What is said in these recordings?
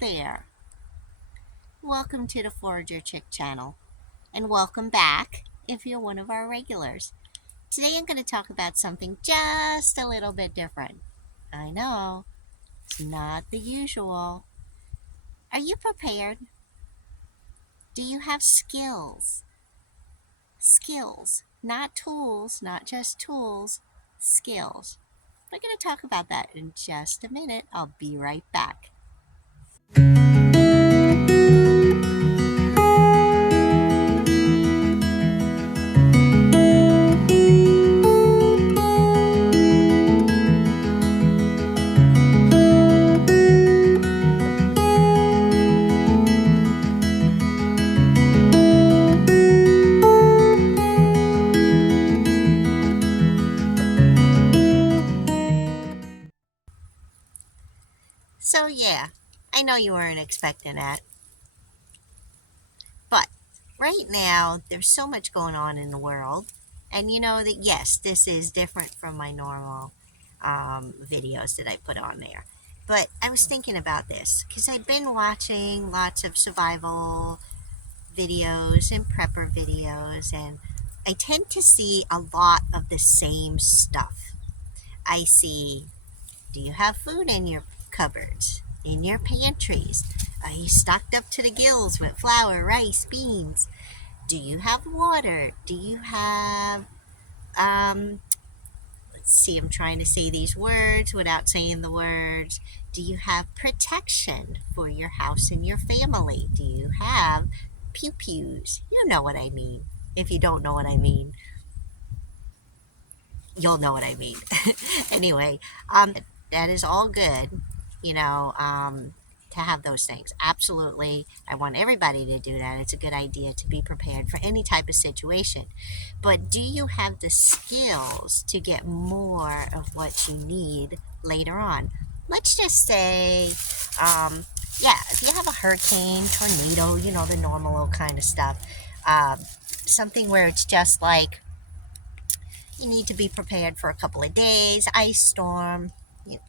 there. Welcome to the Forager Chick channel, and welcome back if you're one of our regulars. Today I'm going to talk about something just a little bit different. I know, it's not the usual. Are you prepared? Do you have skills? Skills, not tools, not just tools, skills. We're going to talk about that in just a minute. I'll be right back. So yeah, I know you weren't expecting that, but right now there's so much going on in the world, and you know that yes, this is different from my normal videos that I put on there. But I was thinking about this because I've been watching lots of survival videos and prepper videos, and I tend to see a lot of the same stuff. I see, do you have food in your cupboards, in your pantries? Are you stocked up to the gills with flour, rice, beans? Do you have water? Do you have, let's see, I'm trying to say these words without saying the words. Do you have protection for your house and your family? Do you have pew-pews? You know what I mean. If you don't know what I mean, you'll know what I mean. Anyway, that is all good, you know, to have those things. Absolutely. I want everybody to do that. It's a good idea to be prepared for any type of situation. But do you have the skills to get more of what you need later on? Let's just say, yeah, if you have a hurricane, tornado, you know, the normal old kind of stuff, something where it's just like, you need to be prepared for a couple of days, ice storm,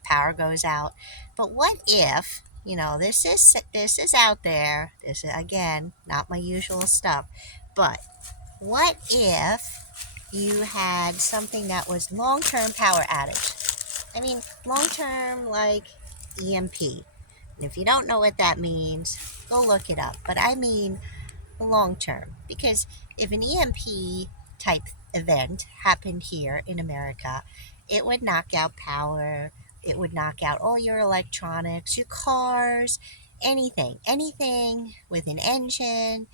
power goes out. But what if, you know, this is out there. This is, again, not my usual stuff. But what if you had something that was long-term power outage? I mean, long-term like EMP. And if you don't know what that means, go look it up. But I mean long term, because if an EMP type event happened here in America, it would knock out power, it would knock out all your electronics, your cars, anything with an engine,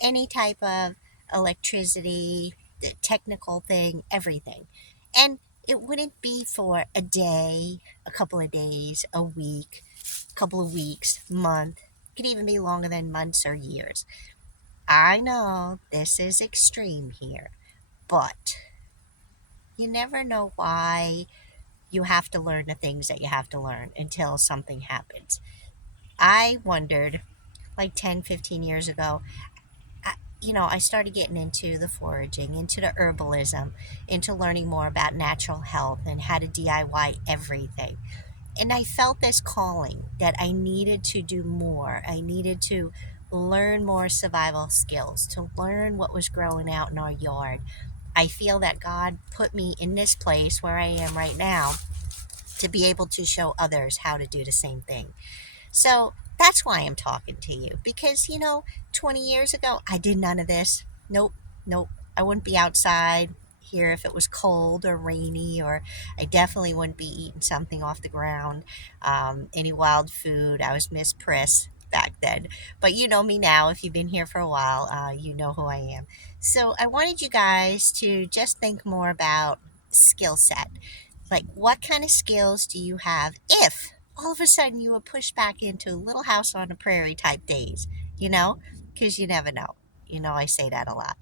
any type of electricity, the technical thing, everything. And it wouldn't be for a day, a couple of days, a week, a couple of weeks, month. It could even be longer than months or years. I know this is extreme here, but you never know why you have to learn the things that you have to learn until something happens. I wondered, like 10, 15 years ago, I started getting into the foraging, into the herbalism, into learning more about natural health and how to DIY everything. And I felt this calling that I needed to do more. I needed to learn more survival skills, to learn what was growing out in our yard. I feel that God put me in this place where I am right now to be able to show others how to do the same thing. So that's why I'm talking to you, because 20 years ago I did none of this. Nope. I wouldn't be outside here if it was cold or rainy, or I definitely wouldn't be eating something off the ground, any wild food. I was Miss Priss back then, but you know me now. If you've been here for a while, you know who I am. So I wanted you guys to just think more about skill set. Like, what kind of skills do you have if all of a sudden you were pushed back into Little House on the Prairie type days, because you never know. I say that a lot.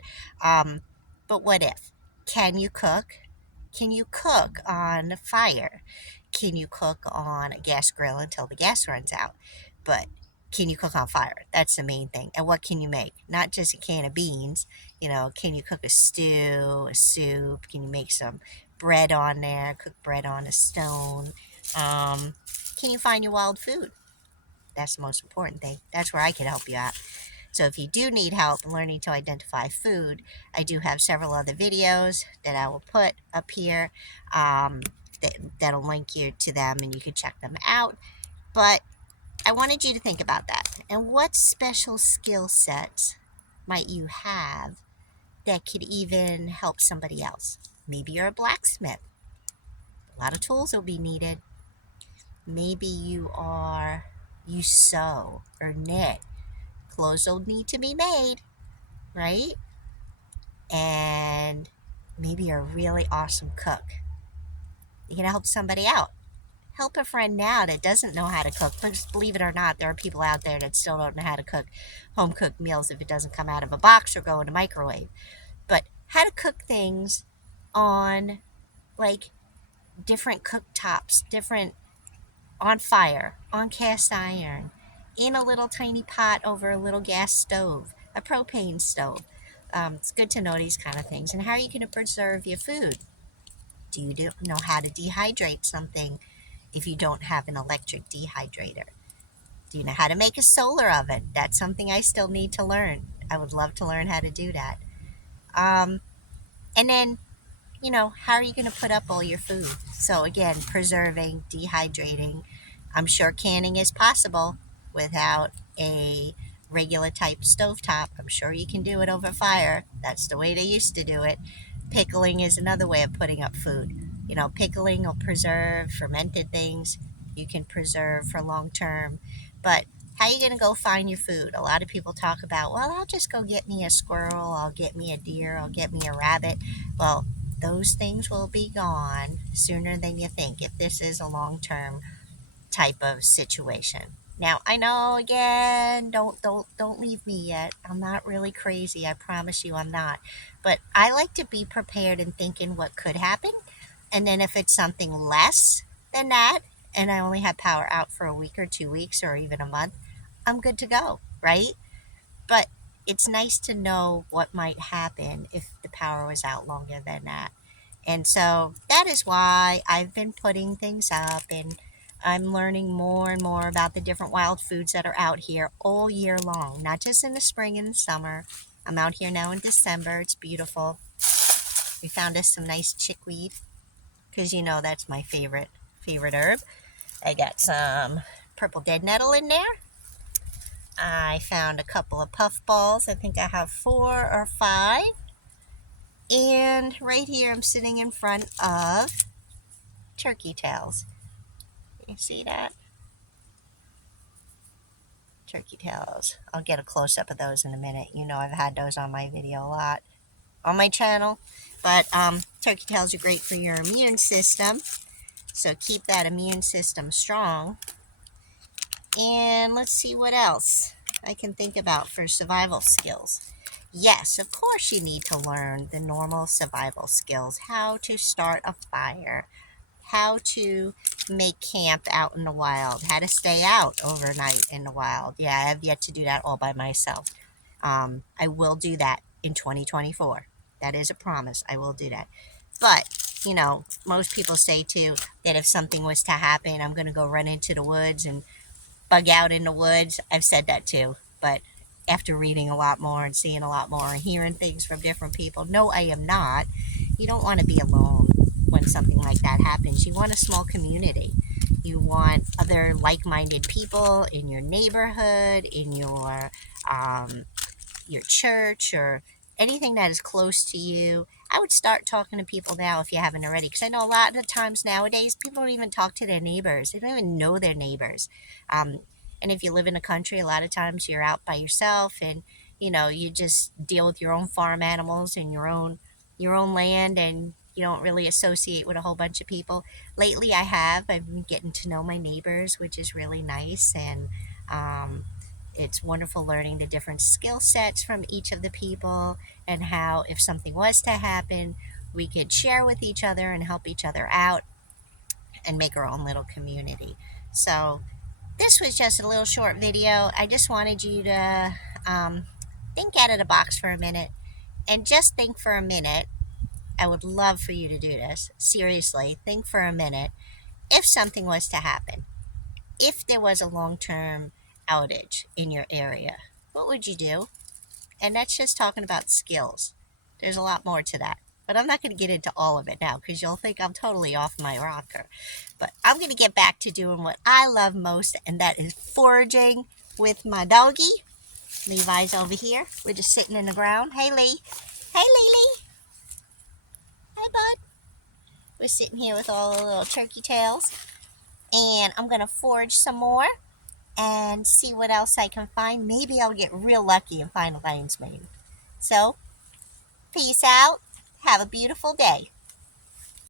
But what if? Can you cook? Can you cook on fire? Can you cook on a gas grill until the gas runs out? But can you cook on fire? That's the main thing. And what can you make? Not just a can of beans. Can you cook a stew, a soup? Can you make some bread on there? Cook bread on a stone? Can you find your wild food? That's the most important thing. That's where I can help you out. So if you do need help learning to identify food, I do have several other videos that I will put up here, that'll link you to them and you can check them out. But I wanted you to think about that. And what special skill sets might you have that could even help somebody else? Maybe you're a blacksmith. A lot of tools will be needed. Maybe you sew or knit. Clothes will need to be made, right? And maybe you're a really awesome cook. You can help somebody out. Help a friend now that doesn't know how to cook. Because believe it or not, there are people out there that still don't know how to cook home cooked meals if it doesn't come out of a box or go in a microwave. But how to cook things on like different cooktops, different on fire, on cast iron, in a little tiny pot over a little gas stove, a propane stove. It's good to know these kind of things. And how are you going to preserve your food? Do you know how to dehydrate something if you don't have an electric dehydrator? Do you know how to make a solar oven? That's something I still need to learn. I would love to learn how to do that. And then, how are you going to put up all your food? So again, preserving, dehydrating. I'm sure canning is possible without a regular type stovetop. I'm sure you can do it over fire. That's the way they used to do it. Pickling is another way of putting up food. Pickling will preserve fermented things. You can preserve for long term. But how are you going to go find your food? A lot of people talk about, well, I'll just go get me a squirrel, I'll get me a deer, I'll get me a rabbit. Well, those things will be gone sooner than you think if this is a long-term type of situation. Now, I know, again, don't leave me yet. I'm not really crazy. I promise you I'm not. But I like to be prepared and thinking what could happen. And then if it's something less than that, and I only have power out for a week or 2 weeks or even a month, I'm good to go, right? But it's nice to know what might happen if the power was out longer than that. And so that is why I've been putting things up, and I'm learning more and more about the different wild foods that are out here all year long, not just in the spring and the summer. I'm out here now in December. It's beautiful. We found us some nice chickweed because that's my favorite herb. I got some purple dead nettle in there. I found a couple of puffballs. I think I have 4 or 5. And right here I'm sitting in front of turkey tails. You see that? Turkey tails. I'll get a close-up of those in a minute. I've had those on my video a lot on my channel. But turkey tails are great for your immune system. So keep that immune system strong. And let's see what else I can think about for survival skills. Yes, of course you need to learn the normal survival skills. How to start a fire. How to make camp out in the wild. How to stay out overnight in the wild. Yeah, I have yet to do that all by myself. I will do that in 2024. That is a promise. I will do that. But, most people say too that if something was to happen, I'm going to go run into the woods and bug out in the woods. I've said that too. But after reading a lot more and seeing a lot more and hearing things from different people, no, I am not. You don't want to be alone when something like that happens. You want a small community. You want other like-minded people in your neighborhood, in your church, or anything that is close to you. I would start talking to people now if you haven't already, because I know a lot of times nowadays people don't even talk to their neighbors. They don't even know their neighbors. And if you live in the country, a lot of times you're out by yourself, and you just deal with your own farm animals and your own land, and you don't really associate with a whole bunch of people. Lately I've been getting to know my neighbors, which is really nice. And it's wonderful learning the different skill sets from each of the people, and how if something was to happen, we could share with each other and help each other out and make our own little community. So this was just a little short video. I just wanted you to think out of the box for a minute, and just think for a minute. I would love for you to do this. Seriously, think for a minute. If something was to happen, if there was a long-term outage in your area, what would you do? And that's just talking about skills. There's a lot more to that. But I'm not going to get into all of it now because you'll think I'm totally off my rocker. But I'm going to get back to doing what I love most, and that is foraging with my doggie. Levi's over here. We're just sitting in the ground. Hey, Lee. Hey, Lee. Hi, bud. We're sitting here with all the little turkey tails. And I'm going to forage some more and see what else I can find. Maybe I'll get real lucky and find a lion's mane. So, peace out. Have a beautiful day.